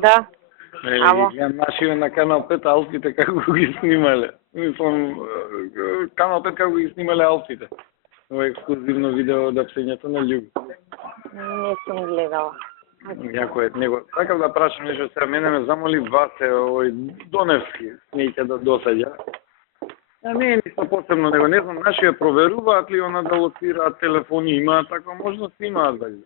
Да. Ало. Ја нашиве на Канал 5 Алпите како ги снимале. Мислам, Канал 5 како ги снимале Алпите. Ова ексклузивно видео од апсењето на љуби. Не сум гледала. Јако е него. Сакам да прашам нешто сега, мене ме замоли Васе, овој Доневски, неќе да досаѓа. Не е ништо посебно него, не знам, наши проверуваат ли она да лоцираат телефони, имаат таква можност, имаат да ги.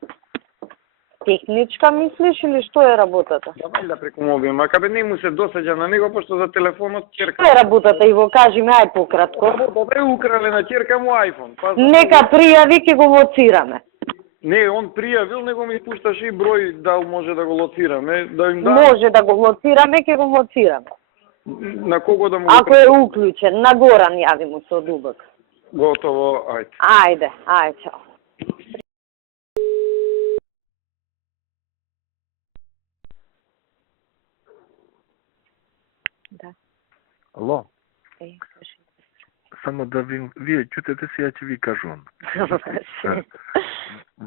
Техничка мислиш или што е работата? Да вајда преку мобил, мака бе не му се досаѓа на него, пошто за телефонот ќерка. Што е работата, Иво, кажи ми, ај пократко. Добре, украле на ќерка му iPhone. Па, Нека пријави, ќе го лоцираме. Не, он пријавил, него ми пушташе и број да може да го лоцираме, да им да. Може да го лоцираме, ќе го лоцираме. На кого да му Ако е уклучен, на Горан јави му се од Убак. Готово, ајде. Ајде, ајде, чао. Да. Ало, Кажи. само да вие чутете се, ја ќе ви кажувам.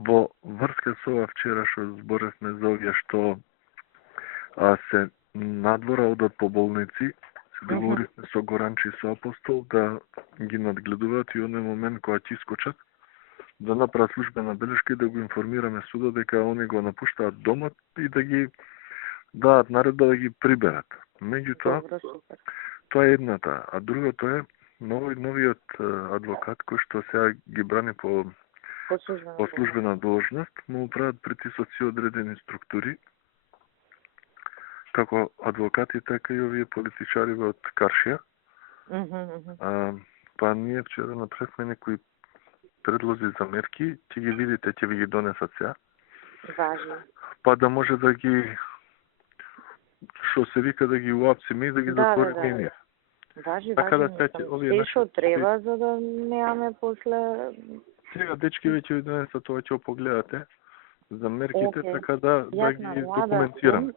Во врска со ова вчера што зборевме за овие што се надвора одат по болници, се договоривме со Горанчи и со Апостол да ги надгледуваат и оној момент кога ќе искочат, да направат службена белешка и да го информираме судот дека они го напуштаат домот и да ги дадат наредба да ги приберат. Меѓутоа, тоа е едната, а другото е новиот адвокат кој што сега ги брани по службена должност, му прават притисоци одредени структури, како адвокати, така и овие политичари од Каршија. Па ние вчера направивме некои предлози за мерки, ќе ги видите, ќе ви ги донесат сега. Важно. Па да може да ги, што се вика, да ги уапсиме и да ги затвориме и ние. Важи, Така да важи. овие Се што треба, за да немаме после... Сега дечки веќе ви донесат тоа, ќе погледате за мерките, така да ги документирам.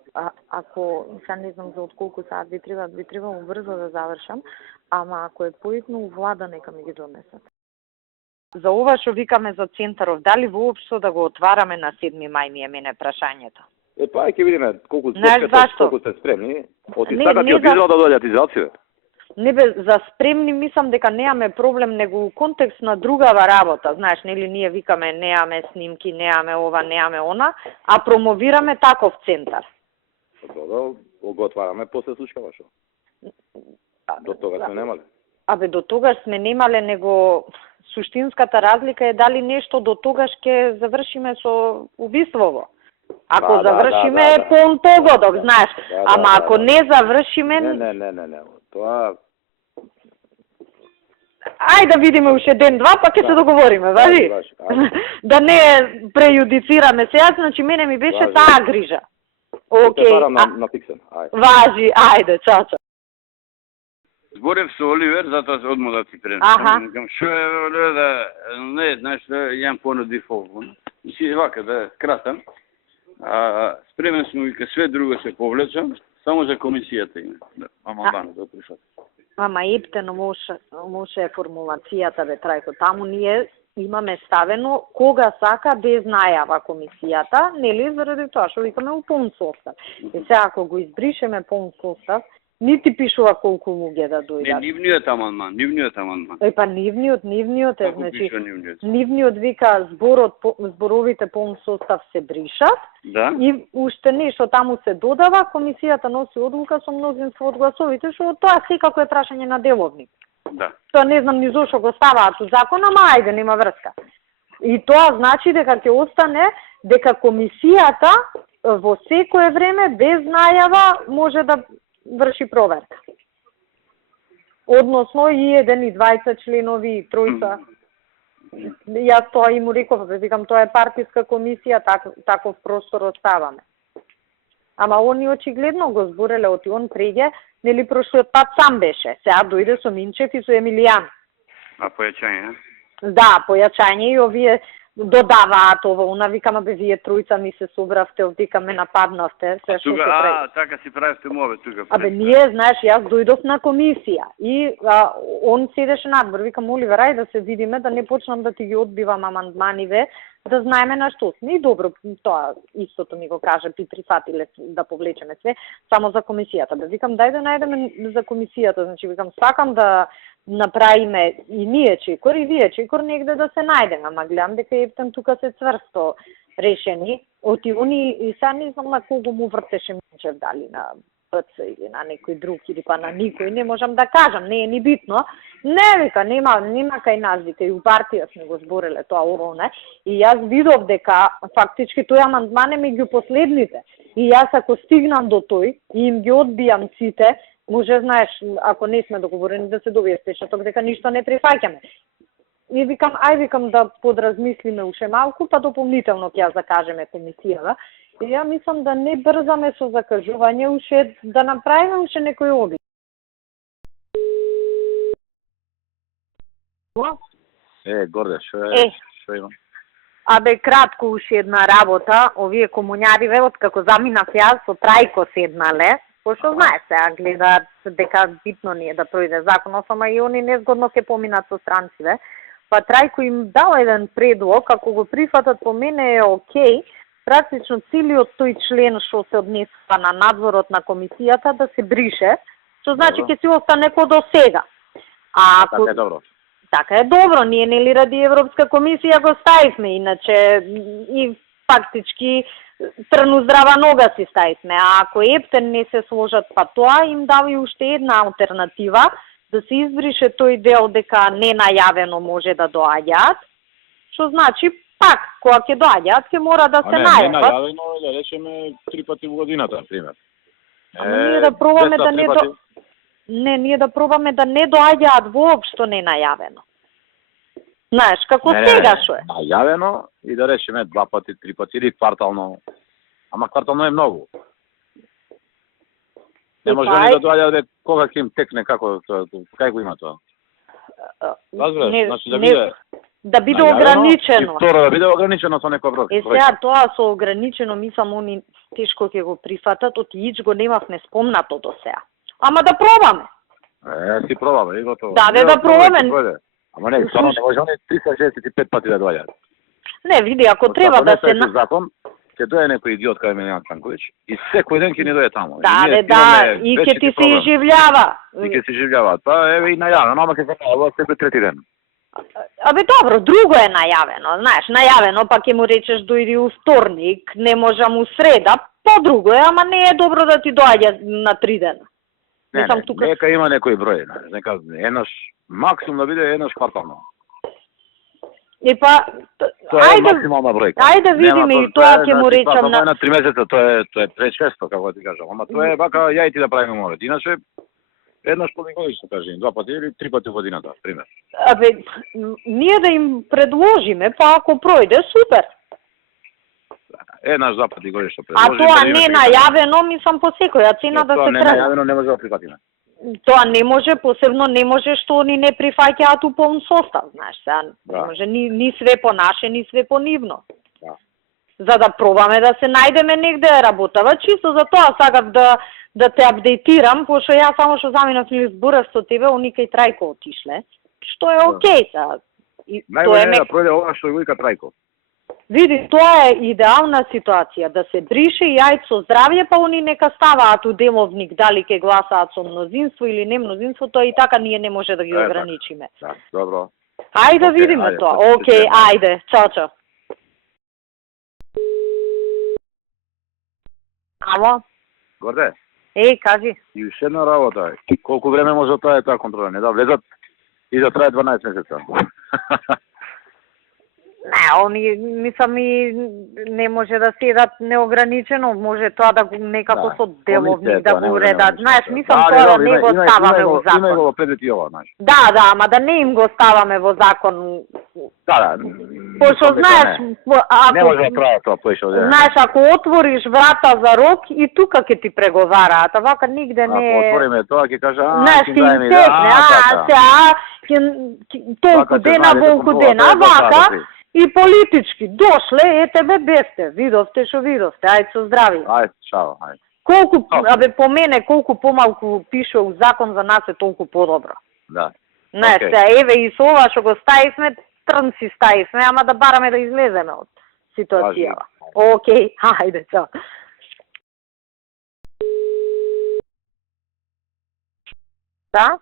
Ако, сега не знам за отколку саат би требало брзо да завршам, ама ако е поитно влада, нека ми ги донесат. За ова што викаме за центаров, дали воопшто да го отвараме на 7 мај ми е мене прашањето? Па ќе видиме колку сте спремни. Од истака ти обидува да дојдат изолација. Не бе, за спремни мислам дека немаме проблем, него у контекст на другава работа. Знаеш, нели ние викаме немаме снимки, немаме ова, немаме она, а промовираме таков центар. Добро, го отвараме после случкава шо. До тога сме немале. Абе, до тогаш сме немале, него суштинската разлика е дали нешто до тогаш ќе завршиме со убиствово. Ако завршиме е пон погодок, знаеш. Ама ако не завршиме... Не. Тоа... Ајде да видиме уште ден-два, па ќе се договориме, важи? Да не прејудицираме сега, значи мене ми беше таа грижа. Океј. На фиксен. Важи, ајде, чао. Зборев со Оливер, затоа се одмо да ти пренесам. Што е, Оливер, да, не, знаеш, јам понудив ово. И си вака, да скратам. Спремен сум вика све друго се повлечам, само за комисијата има. Амандман да пришат. Ама ептено може формулацијата бе Трајко. Таму ние имаме ставено кога сака без најава комисијата, нели заради тоа што викаме у полн состав. И сега ако го избришеме полн состав, нити пишува колку луѓе да дојдат. Не, нивниот амандман. Па нивниот е, значи, нивниот вика зборовите полн состав се бришат, да? И уште нешто таму се додава, комисијата носи одлука со мнозинство од гласовите, што тоа секако е прашање на деловник. Да. Тоа не знам ни зошто го ставаат у закон, ама ајде, нема врска. И тоа значи дека ќе остане дека комисијата во секое време без најава може да врши проверка. Односно и еден и двајца членови, и тројца. Јас тоа и му реков, викам тоа е партиска комисија, таков простор оставаме. Ама они очигледно го збореле, оти он преѓе, нели прошлиот пат сам беше. Сега дојде со Минчев и со Емилијан. А појачање? Да, појачање и овие додаваат ово, она викаме бе вие тројца ми се собравте, овдека ме нападнавте, се што се прави. Така си правите мове тука. Абе ние, знаеш, јас дојдов на комисија и он седеше надвор, викам Оливер, ајде да се видиме, да не почнам да ти ги одбивам амандманиве, да знаеме на што сме. И добро, тоа истото ми го кажа, би прифатиле да повлечеме све, само за комисијата. Бе, викам, дај да најдеме за комисијата, значи, викам, сакам да направиме и ние чекор, и вие чекор, негде да се најдеме, ама гледам дека ептен тука се цврсто решени, оти они, и сега не знам на кого му вртеше Минчев, дали на ПЦ или на некој друг, или па на никој, не можам да кажам, не е ни битно. Не, вика, нема кај нас, вика, и у партија сме го збореле тоа оно, и јас видов дека фактички тој амандман е меѓу последните. И јас ако стигнам до тој и им ги одбијам сите, може, знаеш, ако не сме договорени да се добие спешаток, дека ништо не прифаќаме. И викам, викам да подразмислиме уште малку, па дополнително ќе ја закажеме комисијава. И ја мислам да не брзаме со закажување, уште да направиме уште некој обид. Горде, што има? Абе, кратко уште една работа, овие комуњариве, откако заминав јас, со Трајко седнале, пошто знаеш сега, гледаат дека битно ни е да пројде законот, ама и они незгодно ќе поминат со странциве. Па Трајко им дал еден предлог, ако го прифатат по мене е окей, практично целиот тој член што се однесува на надзорот на комисијата да се брише, што значи ќе си остане ко до сега. А ако... Така е добро. Така е добро, ние нели ради Европска комисија го ставивме, иначе и фактички трну здрава нога си ставивме. А ако ептен не се сложат па тоа, им дава и уште една алтернатива, да се избрише тој дел дека ненајавено може да доаѓаат, што значи пак, кога ќе доаѓаат, ќе мора да се најават. Ненајавено е да речеме 3 пати во годината, например. Ние да пробаме да не ние да пробаме да не доаѓаат воопшто ненајавено. Знаеш, како сега што е. Најавено и да речеме 2 пати, 3 пати или квартално. Ама квартално е многу. Не може да доаѓа кога ќе им текне, како го има тоа? Разбираш, значи да биде ограничено. И второ, да биде ограничено со некој број. Сега тоа со ограничено, мислам, они тешко ќе го прифатат, оти ич го немавме спомнато до сега. Ама да пробаме. Си пробаме, и готово. Да пробаме. Ама не, само не може 365 пати да доаѓаат. Не, види, ако треба да се закон, ќе дојде некој идиот кај Милијан Цанковиќ и секој ден ќе ни дојде таму. Да, и ќе ти се изживљава. И ќе се изживљава. Па еве и најавено, ама ќе се најавува секој трети ден. Абе добро, друго е најавено, знаеш, најавено па ќе му речеш дојди у вторник, не можам у среда, по-друго е, ама не е добро да ти доаѓа на 3 дена. Нека има некој број, нека еднаш, максимум да биде еднаш квартално. И па, ајде видиме и тоа ќе му речам на 3 месеца, тоа е пречесто, како ти кажам, ама тоа е вака ја и ти да правиме морат. Иначе еднаш полигодишно кажем, 2 пати или 3 пати годината, пример. Абе, ние да им предложиме, па ако пројде, супер. Еднаш 2 пати годишно предложиме. А тоа не најавено, мислам по секоја цена да се трае. Тоа не најавено не може да прифатиме. Тоа не може, посебно не може што они не прифаќаат у полн состав, знаеш, сега не може ни све по наше, ни све по нивно. Да. За да пробаме да се најдеме негде работава, чисто за тоа сакав да те апдейтирам, пошто јас само што заминав или зборав со тебе, они кај Трајко отишле, што е окей сега. Највојно е да пројде ова што го вика Трајко. Види, тоа е идеална ситуација, да се брише и ајд со здравје, па они нека ставаат у деловник, дали ќе гласаат со мнозинство или не мнозинство, тоа и така ние не може да ги ограничиме. Да, добро. Ајде да видиме тоа. Океј, ајде, чао. Ало? Горде? Кажи. И уште една работа. Колку време може да трае таа контрола? Не да влезат и да трае 12 месеца. Не, они, мислам и не може да седат неограничено, може тоа да некако со деловник да го уредат. Знаеш, мислам тоа да не го ставаме во закон. Има го предвид ова, знаеш. Да, ама да не им го ставаме во закон. Да. Пошто знаеш, не може да трае тоа поише. Знаеш, ако отвориш врата за рок и тука ќе ти преговараат, а вака нигде не е. Ако отвориме тоа ќе кажа, знаеш, ќе им текне, толку дена, волку дена, вака. И политички дошле, тебе бесте, видовте што видовте, ајде со здрави. Ајде, чао, ајде. Колку, по мене, колку помалку пише у закон за нас е толку подобро. Да. Знаеш, еве и со ова што го ставивме, трн си ставивме, ама да бараме да излеземе од ситуацијава. Океј, хајде, чао. Да?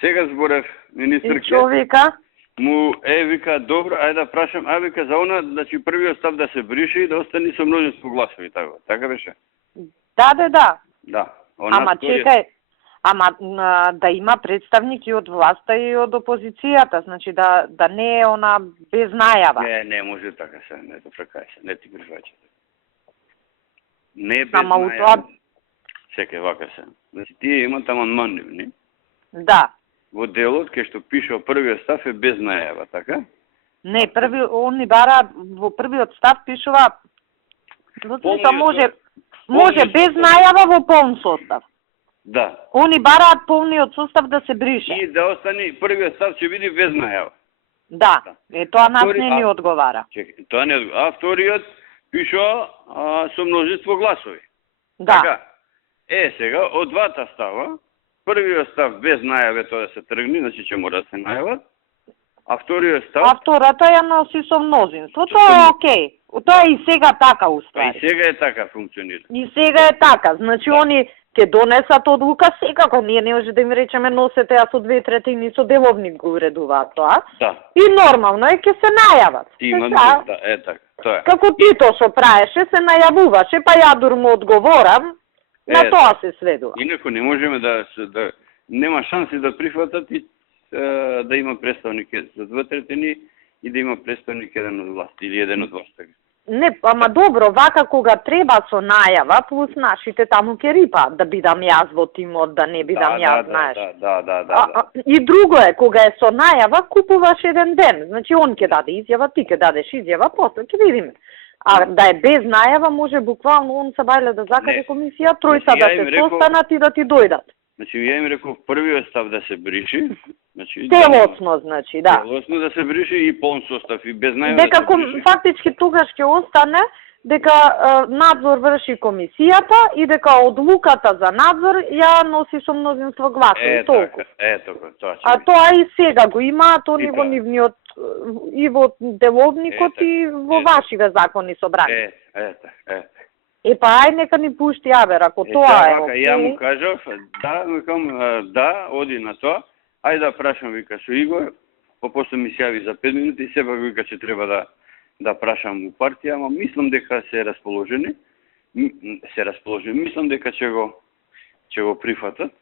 Сега зборев, И министерке, човека? му вика, добро, ајде да прашам, вика за она, значи првиот став да се брише и да остане со множество гласови, така беше? Да. Да. Ама чекај, да има представники од власта и од опозицијата, значи да не е она без најава. Не може така се, не да прекај се, не ти прифаќа. Не без Ама у најава. тоа- Чекај, вака се. Значи тие имат амандман, не? Да. Во делот кај што пише првиот став е без најава, така? Не, они бараат во првиот став пишува Полниот може без состав. најава во полн состав. Да. Они бараат полниот состав да се брише. И да остане првиот став ќе биде без најава. Да. Тоа нас Втори- не ни одговара. Чекај, тоа не одговара. А вториот пишува со множество гласови. Да. Така. Сега од двата става, првиот став без најаве тоа да се тргне, значи ќе мора да се најават. А вториот став, А втората ја носи со мнозинство. Тоа е окей. Тоа е и сега така па и уствари. сега е така функционира. И сега е така. Значи они ќе донесат одлука секако. Ние не може да им речеме носете ја со 2/3 со деловник го уредуваат тоа. Да. И нормално е ќе се најават. Има Сега, да, е така. Тоа е. како Тито што праеше, се најавуваше, па ја дур му одговорам, на Е, тоа се сведува. Инаку не можеме да нема шанси да прифатат и да има представник за 2/3 и да има представник еден од власт или еден од власт. Не, ама добро, вака кога треба со најава, плюс нашите таму ќе рипаат да бидам јас во тимот, да не бидам јас, знаеш. Да. И друго е, кога е со најава, купуваш еден ден. Значи, он ќе даде изјава, ти ќе дадеш изјава, после ќе видиме. А да е без најава, може буквално он се бајле да закаде Не. комисија, тројца Значи, да ја им се реков- состанат и да ти дојдат. Значи, ја им реков првиот став да се бриши, значи Целосно, значи, да. целосно да се бриши и полн состав и без најава Дека да се бриши. фактички тогаш ќе остане дека надзор врши комисијата и дека одлуката за надзор ја носи со мнозинство гласови, толку. Така, тоа ќе А биде. тоа и сега го имаат они И во тоа. нивниот и во деловникот Така, и во вашиве закони собрани. Така. Па ај нека ни пушти авер, ако тоа е Вака, ја му окей. кажав, да, викам, да, оди на тоа, ајде да прашам, вика, со Игор, после ми се јави за 5 минути и сепак вика, че треба да прашам у партија, ама мислам дека се расположени, мислам дека ќе го прифатат.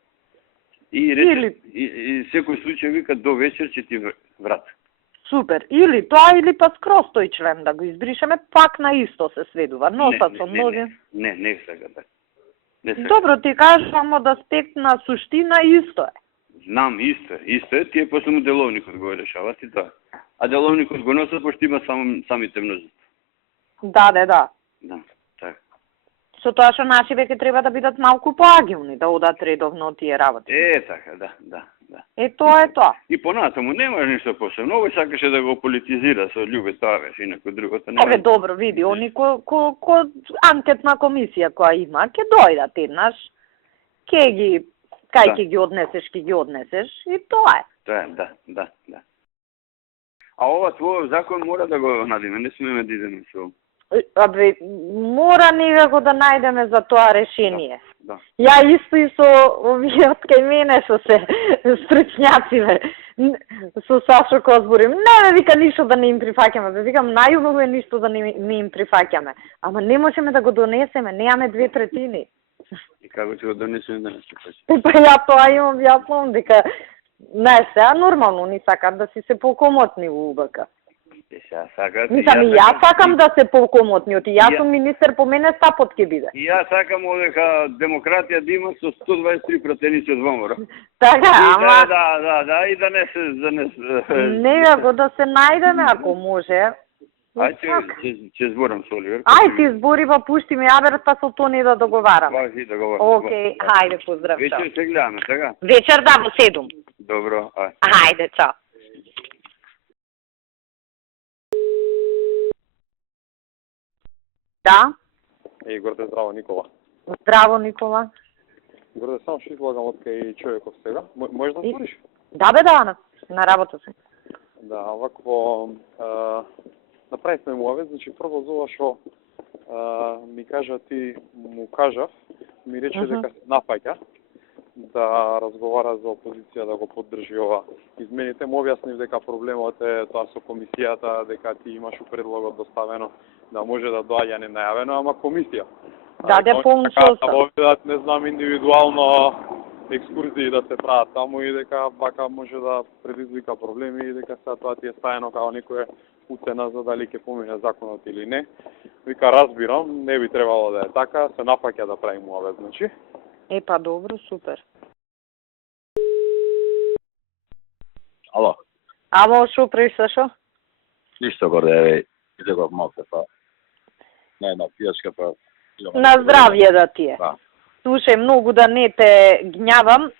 И рече, и секој случај вика до вечер ќе ти врат. Супер. Или тоа, или па скроз тој член да го избришеме, пак на исто се сведува. Носат со мнозин. Не сега да. Не сега. Добро ти кажам, од аспект на суштина исто е. Знам, исто е, тие после му деловникот го решават и тоа. А деловникот го носат, пошто има самите множества. Да, Да, така. Со тоа што наши веќе треба да бидат малку поагилни, да одат редовно тие работи. Така, да. Тоа е тоа. И понатаму нема ништо посебно. Овој сакаше да го политизира со љубе, тоа беше, инако другото нема. Еве добро, види, они ко анкетна комисија која има, ќе дојдат еднаш, кај ќе ги однесеш и тоа е. Тоа е, да. А ова твој закон мора да го надиме, не смееме да идеме со... Абе, мора некако да најдеме за тоа решение. Да. Ја исто и со овиот кај мене што се стручњациве, со Сашо Козборим. Не, вика ништо да не им прифаќаме, бе, викам најубаво е ништо да не им прифаќаме. Ама не можеме да го донесеме, немаме 2/3. И како ќе го донесеме да не се пачи? Па ја тоа имам јасно, дека не сега нормално ни сакат да си се покомотни во УБК. Мислам, и јас сакам да се покомотни, и јас сум министер, по мене стапот ќе биде. И јас сакам одека демократија да има со 123 пратеници од ВМРО. Така, ама... Да, и да не се... Некако да се најдеме, ако може. Ќе зборам со Оливер. Ај ти збори, па пушти ми аберот, па со Тони да договараме. Важи, договараме. Океј, хајде, поздрав, чао. Вечер се гледаме, така? Вечер да, во 7. Добро, ај. Хајде, чао. Да? Горде, здраво, Никола. Здраво, Никола. Горде, само што излагам од кај човеков сега. Можеш да збориш? Да, бе, да, на работа се. Да, вакво направивме му авет, значи прво за ова што ми кажа ти му кажав, ми рече дека се нафаќа да разговара за опозиција да го поддржи ова измените. Му објаснив дека проблемот е тоа со комисијата, дека ти имаш у предлогот доставено да може да доаѓа ненајавено, ама комисија. Даде полн состав. Да не знам индивидуално екскурзии да се прават таму и дека вака може да предизвика проблеми и дека сега тоа ти е ставено како некоја уцена за дали ќе помине законот или не. Вика, разбирам, не би требало да е така, се нафаќа да прави муавет, значи. Па добро, супер. Ало, Ало, шо пришашо? ништо горе, еве, излегов малце, па на една пијачка, па... На здравје да ти е. Да. Слушај, многу да не те гњавам,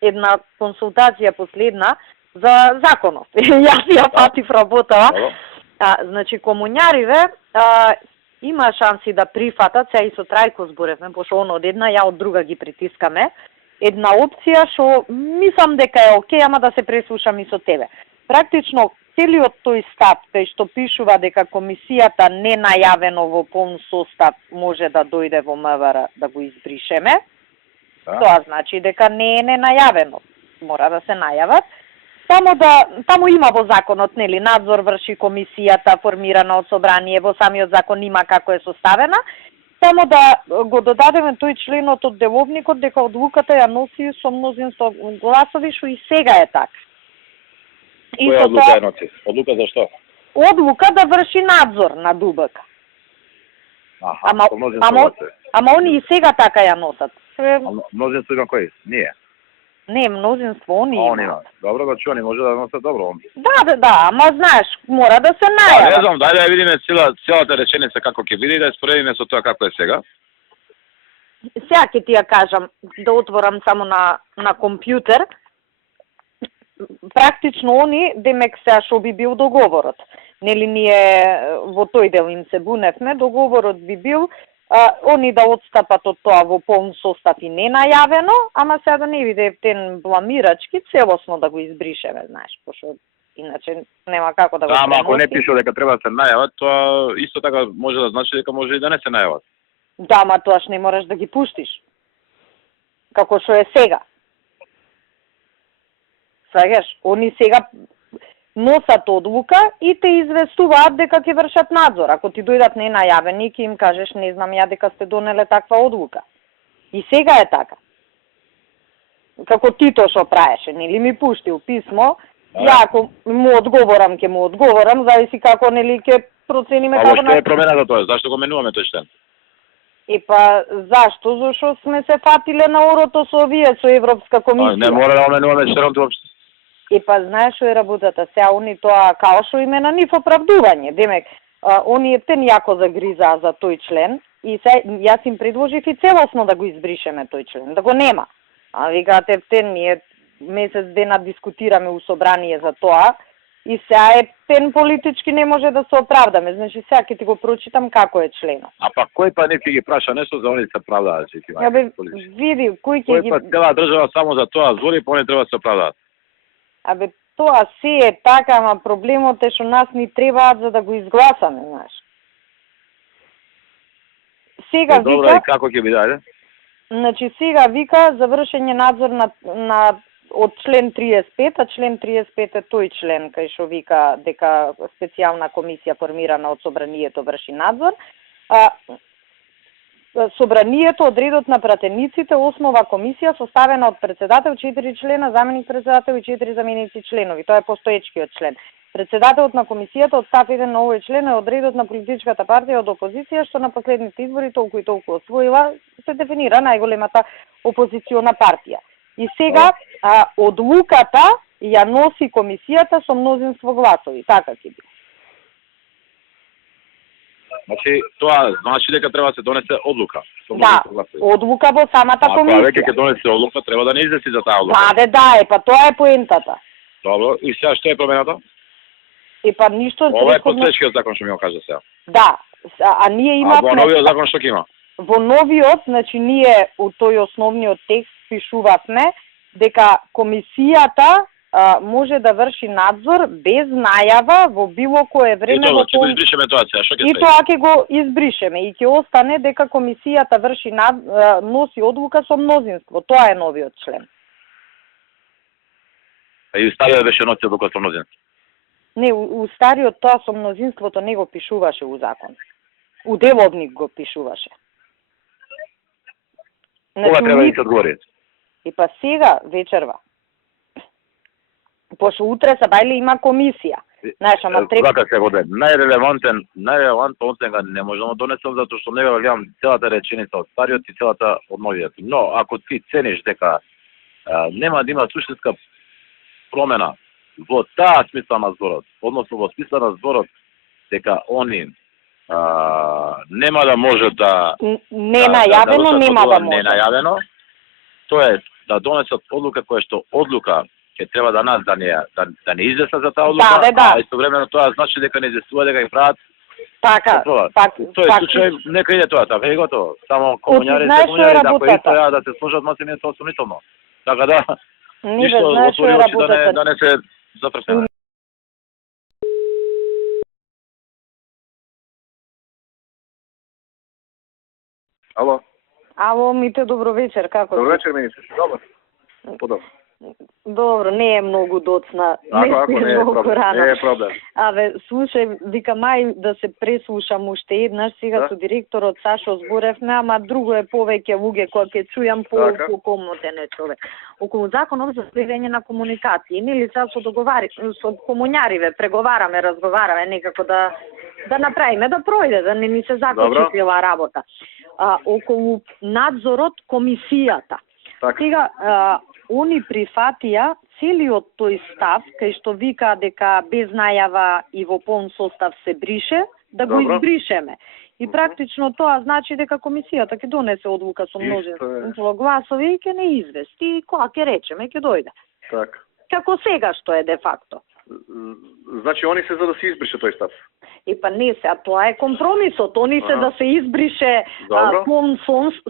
една консултација последна за законот. Јас ја патив работава. Значи, комуњариве има шанси да прифатат, сега и со Трајко зборевме, пошто он од една, ја од друга ги притискаме. Една опција што мислам дека е окей, ама да се преслушам и со тебе. Практично, целиот тој став, кај што пишува дека комисијата не најавено во полн состав може да дојде во МВР да го избришеме, тоа значи дека не е ненајавено. Мора да се најават. Таму има во законот, нели, надзор врши комисијата формирана од собрание, во самиот закон има како е составена. Само да го додадеме тој членот од деловникот дека одлуката ја носи со мнозинство гласови, што и сега е така. Која одлука е носи? Одлука за што? Одлука да врши надзор на ДУБК. Ама они и сега така ја носат. Мнозинство има кој? Ние? Не, мнозинство они има. Добро, значи они може да носат добро. Да, ама знаеш, мора да се најават. Не знам, дај да видиме целата реченица како ќе биде и да ја споредиме со тоа како е сега. Сега ќе ти ја кажам, да отворам само на компјутер. Практично они, демек сега што би бил договорот. Нели ние во тој дел им се буневме, договорот би бил они да отстапат од тоа во полн состав и не најавено, ама сега да не биде птен бламирачки, целосно да го избришеме, знаеш, пошто иначе нема како да го преноси. Ама ако не пише дека треба да се најават, тоа исто така може да значи дека може и да не се најават. Да, ама тоаш не можеш да ги пуштиш. Како што е сега. Сваѓаш, они сега носат одлука и те известуваат дека ќе вршат надзор. Ако ти дојдат ненајавени, ќе им кажеш, не знам ја дека сте донеле таква одлука. И сега е така. Како Тито што праеше, нели ми пуштил писмо, ја ако му одговорам, ќе му одговорам, зависи како, нели, ќе процениме како... А што е промената тоа? Зашто го менуваме тој член? Зашто? Зашто сме се фатиле на орото со овие, со Европска комисија. Не мора да го менуваме членот уопште. Знаеш што е работата? Сега они тоа као што име на нив оправдување. Демек, они птен јако загризаа за тој член и јас им предложив и целосно да го избришеме тој член, да го нема. А викате птен, ние месец дена дискутираме у собрание за тоа и сега птен политички не може да се оправдаме. Значи сега ќе ти го прочитам како е членот. А па кој па не ќе ги праша нешто за они се оправдаат, че ти види, кој ќе ги... Кој па цела држава само за тоа збори, па они треба да се оправдаат. Тоа се е така, ама проблемот е што нас ни требаат за да го изгласаме, знаеш. Сега вика... Добро, и како ќе биде, ајде? Значи, сега вика за вршење надзор од член 35, а член 35 е тој член кај што вика дека специјална комисија формирана од собранието врши надзор. Собранието од редот на пратениците основа комисија составена од председател, 4 члена, заменик председател и 4 заменици членови. Тоа е постоечкиот член. Председателот на комисијата од став 1 на овој член е од редот на политичката партија од опозиција, што на последните избори толку и толку освоила, се дефинира најголемата опозициона партија. И сега одлуката ја носи комисијата со мнозинство гласови. Така ќе биде. Значи, тоа значи дека треба да се донесе одлука. Да, одлука во самата комисија. Ако веќе ќе донесе одлука, треба да не извести за таа одлука. Да, тоа е поентата. Добро, и сега што е промената? Ништо... Ова е постоечкиот закон што ми го кажа сега. Да, а ние имавме... А во новиот закон што ќе има? Во новиот, значи ние у тој основниот текст пишувавме дека комисијата може да врши надзор без најава во било кое И време тоа, во ќе го избришеме тоа сега, што ќе И се? тоа ќе го избришеме и ќе остане дека комисијата врши носи одлука со мнозинство. Тоа е новиот член. И стариот беше носи одлука со мнозинство. Не, у стариот тоа со мнозинството не го пишуваше у закон. У деловник го пишуваше. Кога треба да се одговори? И па сега вечерва. Пошто утре са бајле има комисија. Знаеш, ама Вака се воде. Најрелевантен оценка не можам да донесам затоа што не гледам целата реченица од стариот и целата од новиот. Но ако ти цениш дека нема да има суштинска промена во таа смисла на зборот, односно во смисла на зборот дека они нема да може да не најавено, нема да може. Не најавено, тоа е да донесат одлука која што одлука ќе треба да нас да не известа за таа одлука, да. а истовремено тоа значи дека не известува дека ги прават. Така, тој случај нека иде тоа, така и готово. Само комуњарите ако истоја да се сложат масивно тоа сомнително. Така да ништо отвори очи да не се затрпеме. Ало. Ало, Мите, добро вечер, како Добро вечер, министер. Добро. Подобро. Добро, не е многу доцна. Ако не е проблем. Не е проблем. Аве, слушај, вика мај да се преслушам уште еднаш, сега со директорот Сашо зборевме, ама друго е повеќе луѓе кои ќе чујам по комотен е човек. Околу законот за следење на комуникации, нели сега со комуњариве преговараме, разговараме некако да направиме да пројде, да не ни се заклучи цела работа. Околу надзорот комисијата. Сега они прифатија целиот тој став, кај што вика дека без најава и во полн состав се брише, да го избришеме. И практично тоа значи дека комисијата ќе донесе одлука со множество гласови и ќе не извести, кога ќе речеме, ќе дојде. Така. Како сега што е де факто. Значи, они се за да се избрише тој став? И па не се, а тоа е компромисот. Они се да се избрише полн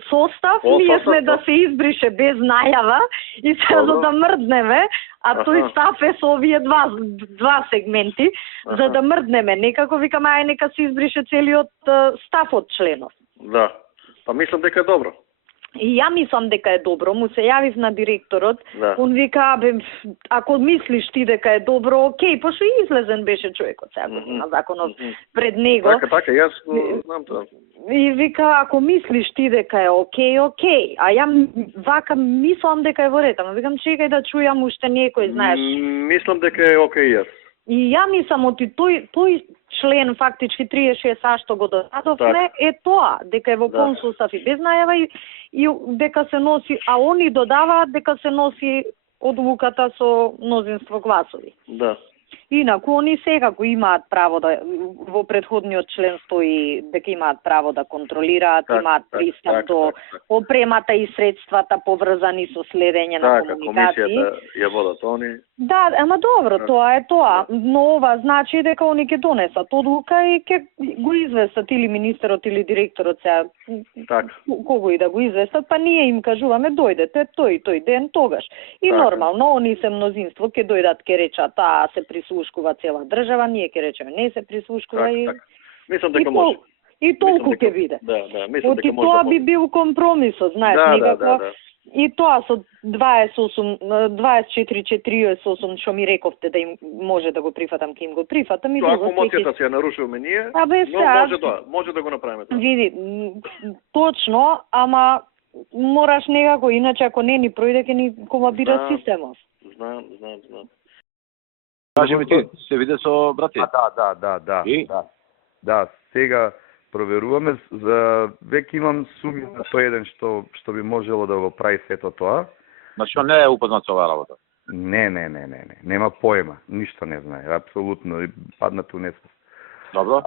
состав, ние сме да се избрише без најава и се за да мрднеме, а тој став е со овие два сегменти, за да мрднеме. Некако викаме, ај нека се избрише целиот став од членот. Да, па мислам дека е добро. И ја мислам дека е добро, му се јавив на директорот, он вика, ако мислиш ти дека е добро, окей, пошто излезен беше човекот сега на законот пред него. Така, јас знам тоа. И вика, ако мислиш ти дека е окей, а ја вака мислам дека е во ред, ама викам чекај да чујам уште некој, знаеш. Мислам дека е окей јас. И ја мислам оти тој член фактички 36а што го додадовме е тоа, дека е во полн состав и без најава и дека се носи, а они додаваат дека се носи одлуката со мнозинство гласови. Да. Инаку они секако имаат право да во претходниот член стои дека имаат право да контролираат, имаат пристап до опремата и средствата поврзани со следење на комуникации. Комисијата ја водат они. Да, ама добро, тоа е тоа. Но ова значи дека они ќе донесат одлука и ќе го известат или министерот или директорот сега. Така. Кого и да го известат, па ние им кажуваме дојдете тој ден тогаш. И нормално, они се мнозинство, ќе дојдат, ќе речат, се прислушкува цела држава, ние ќе речеме не се прислушкува и мислам дека може. И толку ќе биде. Да, мислам дека може. Тоа би бил компромисот, знаеш, некако. И тоа со 24-48 што ми рековте да им може да го прифатам, ке им го прифатам и ако моцијата се ја нарушуваме ние, но може да го направиме тоа. Види, точно, ама мораш некако, иначе ако не ни пројде ќе ни колабира системот. Знам. Кажи ми ти, се виде со брати? Да, сега проверуваме, веќе имам суми на тој еден што би можело да го прави сето тоа. Значи он не е упознат со оваа работа? Не, нема поема, ништо не знае, апсолутно, паднато несвест. Добро.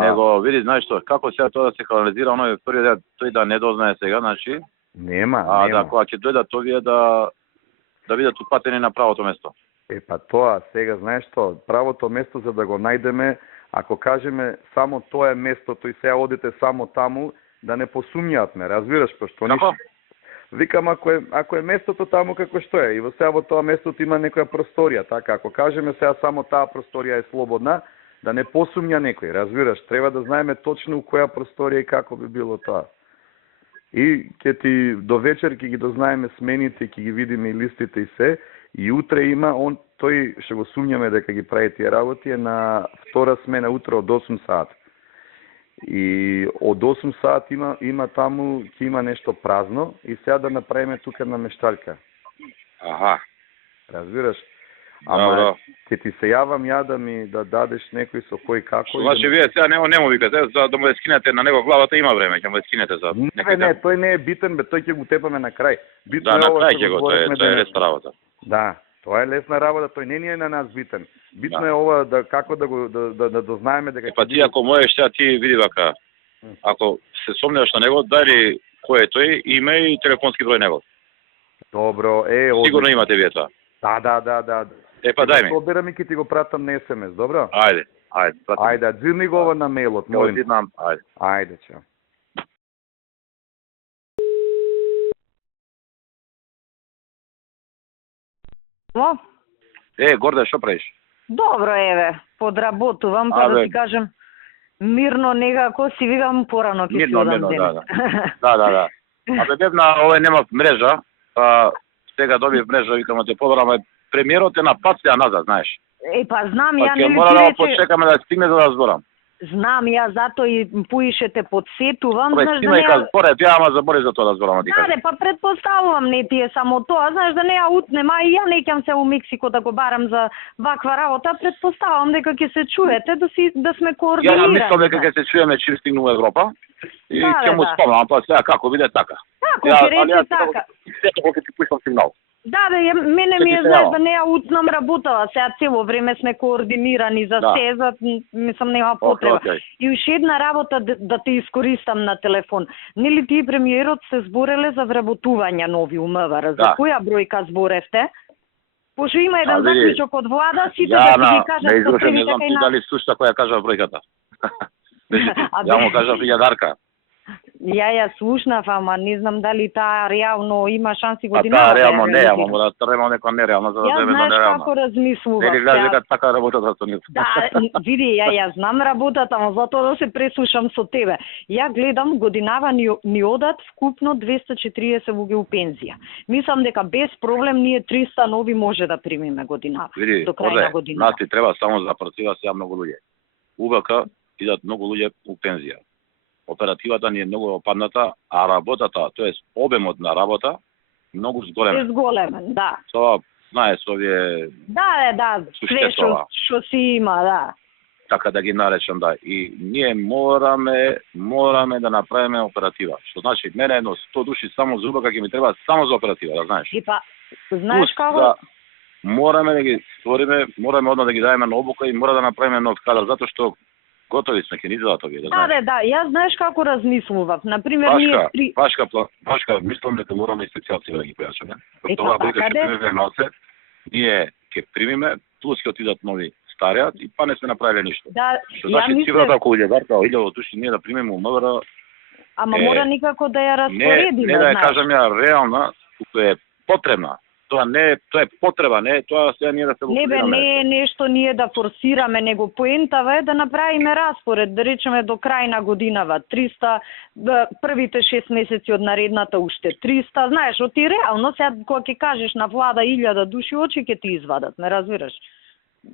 Него, види, знаеш што, како сега тоа да се канализира, оној први ден, тој да не дознае сега, значи... Нема. Да, кога ќе дојдат овие да бидат упатени на правото место. Па тоа, сега, знаеш што, правото место за да го најдеме, ако кажеме само тоа е местото и сега одите само таму, да не посумњаат ме, разбираш, пошто ништо. Викам, ако е местото таму како што е, и во сега во тоа местото има некоја просторија, така, ако кажеме сега само таа просторија е слободна, да не посумња некој, разбираш, треба да знаеме точно у која просторија и како би било тоа. И ќе ти до вечер ќе ги дознаеме смените, ќе ги видиме и листите и се, и утре има, тој ще го сумњаме дека ги прави тие работи, е на втора смена утре од 8 саат. И од 8 саат има таму, ќе има нешто празно, и сега да направиме тука на мешталка. Аха. Разбираш? Добро. Ама ќе ти се јавам ја да дадеш некој со кој како. Значи вие сега не му викате за да му скинете на него главата, има време, ќе му скинете за некој. Не, тој не е битен, тој ќе го тепаме на крај. Битно да, на крај ќе го, тоа е лесна работа. Да, тоа е лесна работа, тој не е на нас битен. Битно е ова да како да дознаеме дека па ти ако можеш сега ти види вака. Ако се сомневаш на него, дај кој е тој, име и телефонски број него. Добро, сигурно имате вие тоа. Да. Па дај ми. Собирам и ќе ти го пратам на SMS, добро? Ајде. Ајде, дзирни го ова на мејлот, молим. Ајде. Ајде, чао. Горде, што правиш? Добро, еве, подработувам, па да ти кажем, мирно некако си викам порано ќе си одам денес. Да. Бев на овој нема мрежа, сега добив мрежа, викам те побраме, премиерот е на пат сега назад, знаеш. Па знам, ја не ви мора да почекаме да стигне за да зборам. Знам, ја затоа и поишете подсетувам, знаеш да не... Според, ја ама забори за тоа да зборам, ти кажам. Да, па предпоставувам, не ти е само тоа, знаеш да не ја утнема и ја неќам се у Мексико да го барам за ваква работа, предпоставувам дека ќе се чуете, да сме координирани. Ја мислам дека ќе се чуеме чим стигнува Европа и ќе му спомнам, тоа сега како биде така. Како ќе рече така. Сето кога ти пуштам сигнал. Да, мене ми е знаеш да не ја утнам работава, сега цело време сме координирани за се, мислам нема потреба. И уште една работа да те искористам на телефон. Нели ти премиерот се збореле за вработување нови у МВР, за која бројка зборевте? Пошто има еден заклучок од влада, сите да ти ги кажат по целите кај нас. Дали слушна која кажа бројката? Ја му кажа 1000. Ја слушнав, ама не знам дали таа реално има шанси година. Таа реално не, ама мора да треба некоја нереална за да земе на нереална. Ја знаеш како размислував. Не гледаш дека така работата со нив. Да, види, ја знам работата, ама затоа да се преслушам со тебе. Ја гледам годинава ни одат вкупно 240 луѓе у пензија. Мислам дека без проблем ние 300 нови може да примиме годинава. Види, до крај на годината. Нас ти треба само за протива сега многу луѓе. УВК идат многу луѓе у пензија. Оперативата ни е многу опадната, а работата, тоест обемот на работа, многу зголемен. Е зголемен, да. Тоа, знаеш, овие... Да, све што си има, да. Така да ги наречам, да. И ние мораме да направиме оператива. Што значи, мене едно 100 души само за УБК ќе ми треба само за оператива, да знаеш. И па, знаеш како? Мораме да ги створиме, мораме одма да ги даеме на обука и мора да направиме нов кадар, затоа што готови сме, ќе ни изгледат овие, да знаеш. Да, јас знаеш како размислував. Например, ние Пашка, мислам дека мораме и специјалци да ги појачаме. Тоа дека ќе примеме ноце, ние ќе примиме, плюс ќе отидат нови стариот и па не сме направиле ништо. Да, што значи цифрата околу 1000 души ние да примеме у МВР. Ама мора никако да ја распоредиме, не да ја кажам ја реална, туку е потребна. Тоа е потреба, не тоа сега ние да се локираме. Не е нешто ние да форсираме, него поентава е да направиме распоред, да речеме до крај на годинава 300, првите 6 месеци од наредната уште 300, знаеш, оти реално сега кога ќе кажеш на влада 1000 души, очи ќе ти извадат, ме разбираш?